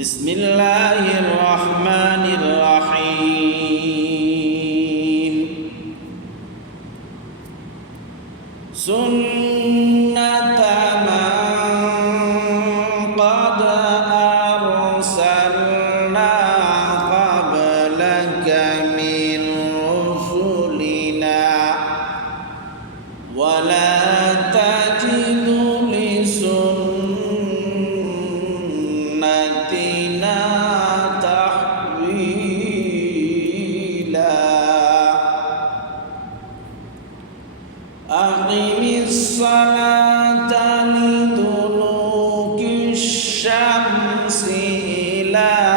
بسم الله الرحمن الرحيم سنة من قد أرسلنا قبلك من رسلنا ولا تجد لسنتنا تحويلا أقم الصلاة لدلوك الشمس إلى